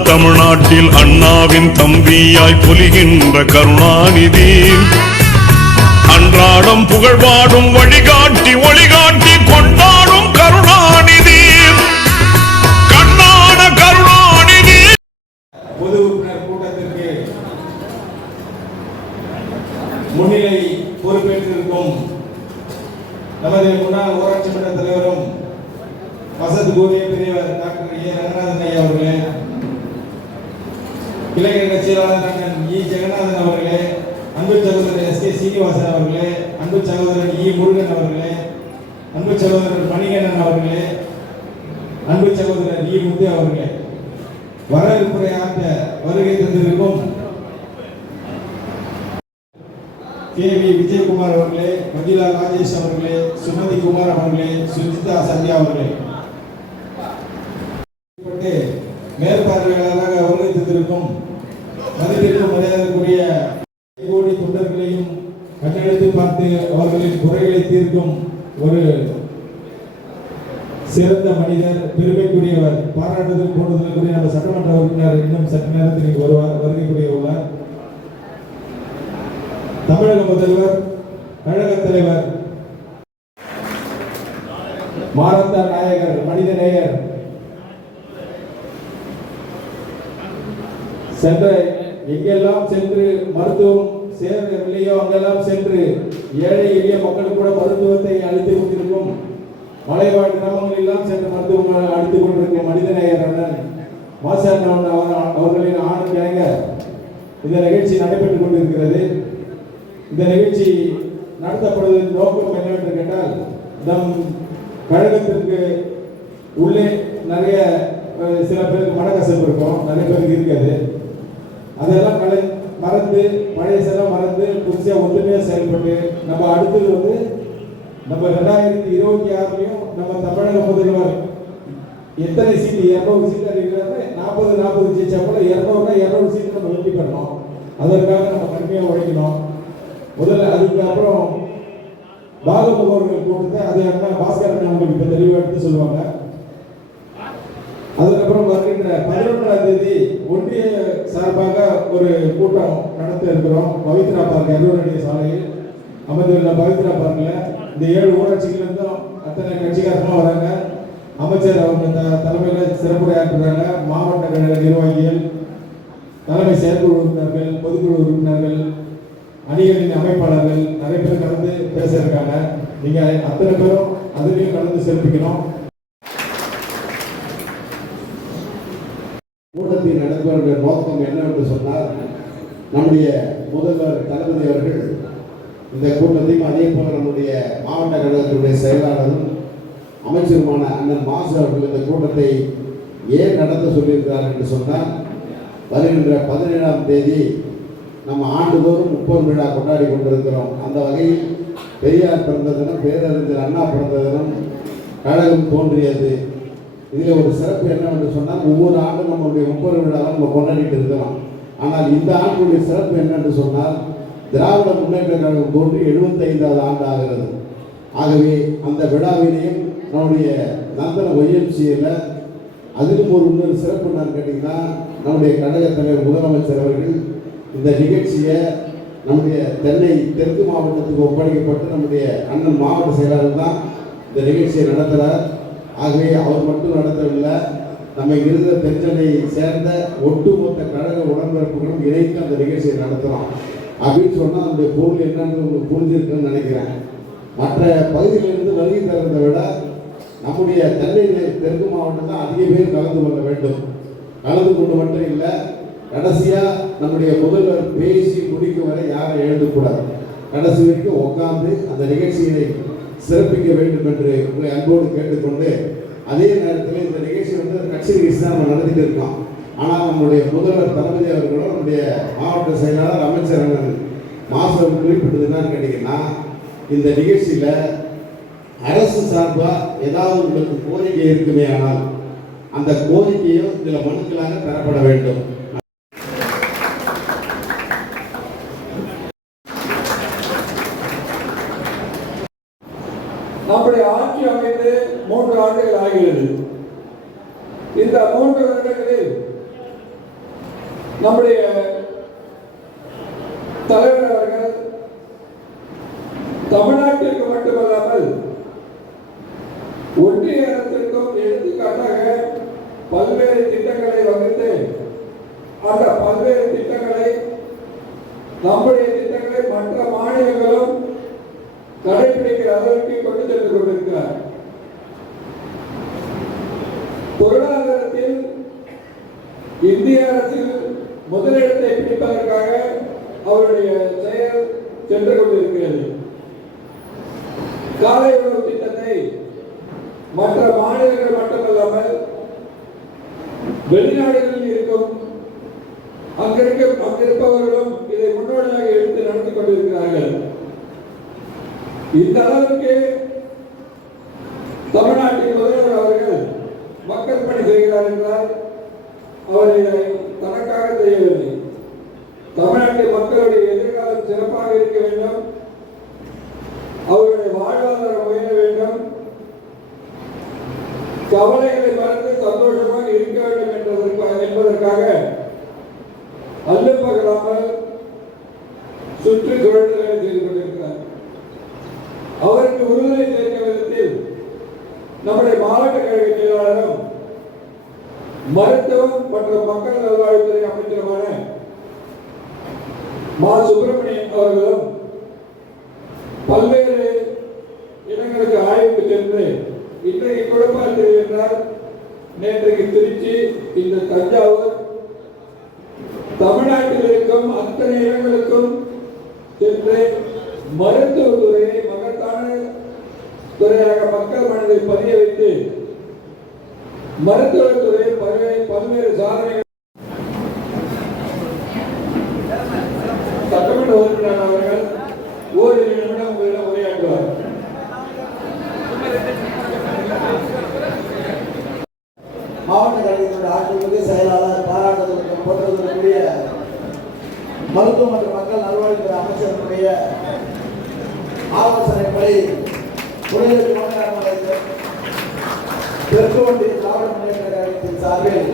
தமிழ்நாட்டில் அண்ணாவின் தம்பியாய் பொலிகின்ற கருணாநிதி. அன்றாடம் புகழ்பாடும் வழிகாட்டி ஒளிகாட்டி கொண்டாடும் கருணாநிதி. கண்ணான கருணாநிதி. பொது உறுப்பினர் கூட்டத்திற்கு முன்னிலை பொறுப்பேற்றிருக்கும் நமது முன்னாள் ஊராட்சி மன்ற தலைவரும் வசதி கூறிய பெரியவர் டாக்டர் ஏ ரங்கநாதன் ஐயா அவர்களே இளைஞர் கட்சியாளர் அண்ணன் இ ஜெகநாதன் அவர்களே அன்பு சகோதரர் ஸ்ரீனிவாசன் அவர்களே அன்பு சகோதரர் இ. முருகன் அவர்களே அன்பு சகோதரர் மணிகண்ணன் அவர்களே அன்பு சகோதரர் இ. முத்து அவர்களே. வரவேற்புரையாற்ற வருகை தந்திருக்கும் கே. வி. விஜயகுமார் அவர்களே மஞ்சுளா ராஜேஷ் அவர்களே சுமதி குமார் அவர்களே சுஜிதா சந்தியா அவர்களே. மேற்பார்வையாளராக வருகை தந்திருக்கும் மதிப்பிற்கும் மரியாதைக்குரிய கண்ணெடுத்து பார்த்து அவர்களின் குறைகளை தீர்க்கும் ஒரு சிறந்த மனிதர் பெருமைக்குரியவர் பாராட்டுதல் போடுதலுக்குரிய நம்ம சட்டமன்ற உறுப்பினர் இன்னும் சற்று நேரத்தில் வருவார் வருகைக்குரிய உள்ளார். தமிழக முதல்வர் கழக தலைவர் மாரத்த நாயகர் மனித நேயர் சென்ற எங்கெல்லாம் சென்று மருத்துவம் சேரவில்லையோ அங்கெல்லாம் சென்று ஏழை எளிய மக்கள் கூட மருத்துவத்தை அளித்துக் கொண்டிருக்கும் மலைவாழ் கிராமங்கள் எல்லாம் சென்று மருத்துவம் அளித்துக் கொண்டிருக்கும் மனிதநேயர் அண்ணன் மாசாண்ணன் அவர் அவர்களின் ஆணும் இணங்க இந்த நிகழ்ச்சி நடைபெற்றுக் கொண்டிருக்கிறது. இந்த நிகழ்ச்சி நடத்தப்படுவதன் நோக்கம் என்னவென்று கேட்டால் நம் கழகத்திற்கு உள்ளே நிறைய சில பேருக்கு மனக்கசப்பு இருக்கும். நிறைய பேருக்கு இருக்காது. அதெல்லாம் கலை மறந்து பழையசெல்லாம் மறந்து புதுசாக ஒத்துமையாக செயல்பட்டு நம்ம அடுத்தது வந்து நம்ம ரெண்டாயிரத்தி இருபத்தி ஆறுலையும் நம்ம தமிழக முதல்வர் எத்தனை சீட்டு இரநூறு சீட் அறிவிக்கிறாரு நாற்பது நாற்பது ஜெயிச்சா கூட இரநூறுனா இரநூறு சீட்டு நம்ம வெற்றி பெறணும். அதற்காக நம்ம கடுமையாக உழைக்கணும். முதல்ல அதுக்கப்புறம் பாகமுகவர்கள் கூட்டத்தை அது என்ன பாஸ்கர் அண்ணா உங்களுக்கு இப்போ தெளிவாக எடுத்து சொல்லுவாங்க. அதுக்கப்புறம் வருகின்ற பதினொன்றாம் தேதி ஒன்றிய சார்பாக ஒரு கூட்டம் நடத்த இருக்கிறோம். பவித்ரா பார்க் அருவனுடைய சாலையில். அமைந்துள்ள பவித்ரா பார்க்கில் இந்த ஏழு ஊராட்சிகளிலிருந்தும் அத்தனை கட்சிக்காரமாக வராங்க. அமைச்சர் அவங்க தலைமையில் தலைமையில சிறப்புரையாற்றுறாங்க மாவட்ட கழக நிர்வாகிகள் தலைமை செயற்குழு உறுப்பினர்கள் பொதுக்குழு உறுப்பினர்கள் அணிகளின் அமைப்பாளர்கள் நிறைய பேர் கலந்து பேச இருக்காங்க. நீங்கள் அத்தனை பேரும் அதுலேயும் கலந்து சிறப்பிக்கணும். கூட்டத்தில் நடத்துவதற்கான நோக்கம் என்னவென்று சொன்னால் நம்முடைய முதல்வர் தளபதி அவர்கள் இந்த கூட்டத்தையும் அதே போல நம்முடைய மாவட்ட கழகத்தினுடைய செயலாளரும் அமைச்சருமான அண்ணன் மாசு அவர்கள் இந்த கூட்டத்தை ஏன் நடத்த சொல்லியிருக்கிறார் என்று சொன்னால் வருகின்ற பதினேழாம் தேதி நம்ம ஆண்டுதோறும் முப்பது விழா கொண்டாடி கொண்டிருக்கிறோம். அந்த வகையில் பெரியார் பிறந்த தினம் பேரறிஞர் அண்ணா பிறந்த தினம் கழகம் தோன்றியது. இதில் ஒரு சிறப்பு என்னவென்று சொன்னால் ஒவ்வொரு ஆண்டும் நம்மளுடைய முப்பது விழாவும் நம்ம கொண்டாடிட்டு இருக்கிறோம். ஆனால் இந்த ஆண்டுடைய சிறப்பு என்னென்று சொன்னால் திராவிட முன்னேற்ற கழகம் தோன்றி எழுபத்தைந்தாவது ஆண்டு ஆகிறது. ஆகவே அந்த விழாவினையும் நம்முடைய நந்தன ஒய்எம்சியில் அதிலும் ஒரு இன்னொரு சிறப்பு என்னன்னு கேட்டிங்கன்னா நம்முடைய கழக தலைவர் முதலமைச்சர் அவர்கள் இந்த நிகழ்ச்சியை நம்முடைய தென்னை தெற்கு மாவட்டத்துக்கு ஒப்படைக்கப்பட்டு நம்முடைய அண்ணன் மாவட்ட செயலாளர் தான் இந்த நிகழ்ச்சியை நடத்துகிறார் ஆகவே அவர் மட்டும் நடத்தவில்லை. நம்ம இருந்த தென்சென்னையை சேர்ந்த ஒட்டுமொத்த கழக உடன்பிறப்புகளும் இணைத்து அந்த நிகழ்ச்சியை நடத்துகிறோம் அப்படின்னு சொன்னால் அந்த பொருள் என்னன்னு உங்களுக்கு புரிஞ்சிருக்குன்னு நினைக்கிறேன். மற்ற பகுதியிலிருந்து வருகை திறந்த விட நம்முடைய தென்னை தெற்கு மாவட்டம் தான் அதிக பேர் கலந்து கொள்ள வேண்டும். கலந்து கொண்டு மட்டும் இல்லை கடைசியாக நம்முடைய முதல்வர் பேசி முடிக்கும் வரை யாரும் எழுதக்கூடாது. கடைசி வரைக்கும் உட்காந்து அந்த நிகழ்ச்சியினை சிறப்பிக்க வேண்டும் என்று உங்களை அன்போடு கேட்டுக்கொண்டு அதே நேரத்தில் இந்த நிகழ்ச்சி வந்து கட்சி நிகழ்ச்சி தான் நம்ம நடத்திட்டு இருக்கோம். ஆனால் நம்முடைய முதல்வர் தளபதி அவர்களும் நம்முடைய மாவட்ட செயலாளர் அமைச்சர் அண்ணன் மாசம் குறிப்பிட்டது என்னன்னு கேட்டீங்கன்னா இந்த நிகழ்ச்சியில் அரசு சார்பாக ஏதாவது உங்களுக்கு கோரிக்கை இருக்குமே ஆனால் அந்த கோரிக்கையும் இதில் மனுக்களாக தரப்பட வேண்டும் நம்முடைய ஆட்சி அமைந்து மூன்று ஆண்டுகள் ஆகிறது. இந்த மூன்று வருடங்களில் நம்முடைய தலைவர் அவர்கள் தமிழ்நாட்டிற்கு மட்டுமல்லாமல் ஒன்றிய அரசிற்கும் எடுத்துக்காட்டாக பல்வேறு திட்டங்களை வகுத்து அந்த பல்வேறு திட்டங்களை நம்முடைய திட்டங்களை மற்ற மாநிலங்களும் கடைபிடிக்கிற அளவிற்கு கொண்டு சென்று கொண்டிருக்கிறது இந்திய அரசில் முதலிடத்தை பிடிப்பதற்காக அவருடைய செயல் சென்று கொண்டிருக்கிறது. காலை உணவு திட்டத்தை மற்ற மாநிலங்கள் மட்டுமல்லாமல் வெளிநாடுகளில் இருக்கும் அங்கிருக்கும் அங்கிருப்பவர்களும் இதை முன்னோடியாக எடுத்து நடத்தி கொண்டிருக்கிறார்கள். இந்த அளவுக்கு தமிழ்நாட்டின் முதல்வர் அவர்கள் மக்கள் பணி செய்கிறார் என்றால் அவர் இதனை தனக்காக செய்யவில்லை. தமிழ்நாட்டு மக்களுடைய எதிர்காலம் சிறப்பாக இருக்க வேண்டும். அவருடைய வாழ்வாதாரம் உயர வேண்டும். கவலைகளை மறந்து சந்தோஷமாக இருக்க வேண்டும் என்பதற்காக என்பதற்காக அல்லப்பகலாமல் சுற்று சுற்றுச்சூழல்களை செய்து கொண்டிருக்கிறார். அவருக்கு உறுதுணை சேர்க்க விதத்தில் நம்முடைய மாவட்ட கழக செயலாளரும் மருத்துவம் மற்றும் மக்கள் நல்வாழ்வுத்துறை அமைச்சருமான மா. சுப்பிரமணியன் அவர்களும் பல்வேறு இடங்களுக்கு ஆய்வுக்கு சென்று இன்றைக்கு குழப்பாத்தில் என்றால் நேற்றைக்கு திருச்சி இந்த தஞ்சாவூர் தமிழ்நாட்டில் இருக்கும் அத்தனை இடங்களுக்கும் சென்று மருத்துவத்துறையை மகத்தான துறையாக மக்கள் மனதில் பதிய வைத்து மருத்துவ பல்வேறு சாதனைகள். சட்டமன்ற உறுப்பினர் அவர்கள் ஓரிரு நிமிடம் உங்களிடம் உரையாற்றுவார். மாவட்ட கழகத்தினுடைய ஆட்சிமிகு செயலாளர் பாராட்டுதலுக்கு போற்றுவதற்குரிய மருத்துவ மற்றும் மக்கள் நல்வாழ்வுத்துறை அமைச்சர்களுடைய ஆலோசனைப்படி புனித திருவண்ணாமலையில் தெற்கு ஒன்றிய திராவிட முன்னேற்ற கழகத்தின் சார்பில்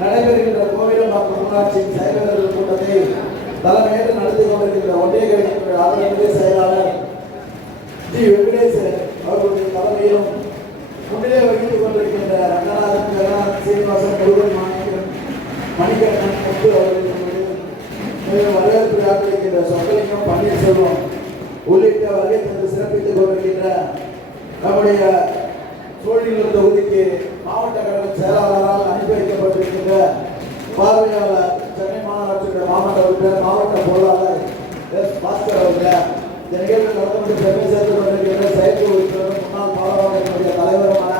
நடைபெறுகின்ற கோவிலம்பாக்கம் ஊராட்சியின் செயலாளர்கள் கூட்டத்தை தலைமையேற்று நடத்தி கொண்டிருக்கின்ற ஒன்றிய கழகத்தினுடைய ஆதரவு செயலாளர் ஜி வெங்கடேசன் அவர்களுடைய தலைமையிலும் முன்னிலை வகித்துக் கொண்டிருக்கின்ற ரங்கநாதன் ஜெகநாத் சீனிவாசன் முருகன் மாணிக்கம் மணிகண்டன் முத்து அவர்களுடைய மேலும் வரவேற்பு காத்திருக்கின்ற சொக்கலிங்கம் பன்னீர்செல்வம் உள்ளிட்ட வருகை தந்து சிறப்பித்துக் கொண்டிருக்கின்ற நம்முடைய சூழ்நிலை தொகுதிக்கு மாவட்ட கழக செயலாளரால் அனுப்பி வைக்கப்பட்டிருக்கின்ற பார்வையாளர் சென்னை மாநகராட்சியுடைய மாவட்ட உறுப்பினர் மாவட்ட பொருளாளர் எஸ் பாஸ்கர் அவர்கள். இந்த நிகழ்வில் நடந்து கொண்டு பெருமை சேர்த்து கொண்டிருக்கின்ற செயற்குழு உறுப்பினரும் முன்னாள் பாராளுமன்றத்தினுடைய தலைவருமான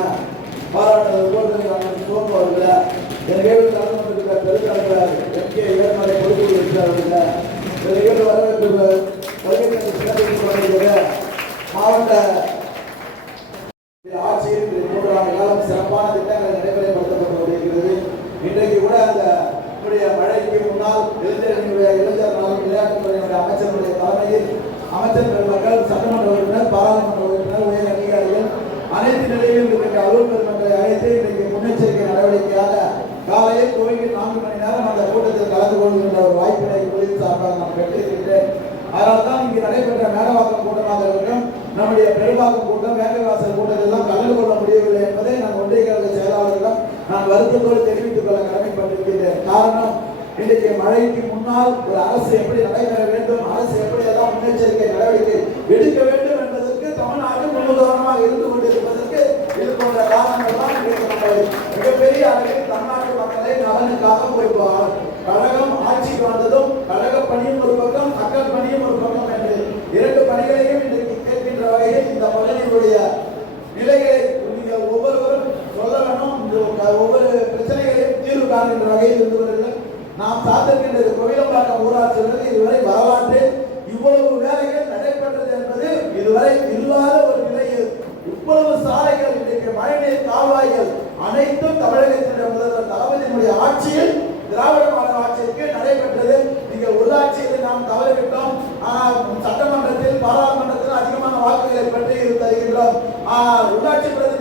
பாராட்டு கோட்டை சோப்பு அவர்கள் இந்த நிகழ்வில் கலந்து கொண்டிருக்கிற பெருந்தலைவர் எம் கே இளமலை பொறுப்பு இருக்கிறார்கள் இந்த நிகழ்வு வரவேற்பு வருகை தந்து சிறப்பித்துக் கொண்டிருக்கிற மாவட்ட ஆட்சியில் இன்று மூன்றாம் காலம் சிறப்பான திட்டங்கள் நடைமுறைப்படுத்தப்பட்டு வருகிறது இன்றைக்கு கூட அந்த நம்முடைய மழைக்கு முன்னால் இளைஞர்களுடைய இளைஞர் நலன் விளையாட்டுத்துறையினுடைய அமைச்சருடைய தலைமையில் அமைச்சர் பெருமக்கள் சட்டமன்ற உறுப்பினர் பாராளுமன்ற உறுப்பினர் உயர் அதிகாரிகள் அனைத்து நிலையிலும் இன்றைக்கு அலுவல் பெருமக்களை அழைத்து இன்றைக்கு முன்னெச்சரிக்கை நடவடிக்கையாக காலையில் துவங்கி நான்கு மணி நேரம் அந்த கூட்டத்தில் கலந்து கொள்கின்ற ஒரு வாய்ப்பினை தொழில் சார்பாக நான் பெற்றிருக்கின்றேன் அதனால தான் இங்கு நடைபெற்ற மேடவாக்கம் கூட்டமாக இருக்கட்டும் நம்முடைய பெரும்பாக்கம் கூட்டம் வேங்கவாசல் கூட்டத்தில் எல்லாம் கலந்து கொள்ள முடியவில்லை என்பதை நான் ஒன்றிய கழக செயலாளரிடம் நான் வருத்தத்தோடு தெரிவித்துக் கொள்ள கடமைப்பட்டிருக்கின்றேன். காரணம் இன்றைக்கு மழைக்கு முன்னால் ஒரு அரசு எப்படி நடைபெற வேண்டும் அரசு எப்படி எல்லாம் முன்னெச்சரிக்கை நடவடிக்கை எடுக்க வேண்டும் என்பதற்கு தமிழ்நாடு முன்னுதாரணமாக இருந்து கொண்டிருப்பதற்கு இது போன்ற காரணங்கள் தான் மிகப்பெரிய அளவில் தமிழ்நாட்டு மக்களை நலனுக்காக போய் கழகம் ஆட்சிக்கு வந்ததும் கழக பணியும் ஒரு பக்கம் மக்கள் பணியும் ஒரு பக்கம் என்று இரண்டு பணிகளையும் இன்றைக்கு கேட்கின்ற வகையில் இந்த பகுதியினுடைய நிலைகளை நீங்கள் ஒவ்வொருவரும் சொல்ல வேண்டும் இந்த ஒவ்வொரு பிரச்சனைகளையும் தீர்வு காண்கின்ற வகையில் இருந்தவர்கள் நாம் சார்ந்திருக்கின்ற கோவிலம்பாக்கம் ஊராட்சியிலிருந்து இதுவரை வரலாற்றில் இவ்வளவு வேலைகள் நடைபெற்றது என்பது இதுவரை இல்லாத ஒரு நிலையில் இவ்வளவு சாலைகள் இன்றைக்கு மழைநீர் கால்வாய்கள் அனைத்தும் தமிழகத்தினுடைய முதல்வர் தளபதியினுடைய ஆட்சியில் திராவிட மாடல் ஆட்சிக்கு நடைபெற்றது. நீங்கள் உள்ளாட்சியில் நாம் தவறிவிட்டோம். சட்டமன்றத்தில் பாராளுமன்றத்தில் அதிகமான வாக்குகளை பெற்று தருகின்றோம். உள்ளாட்சி பிரதிநிதியாக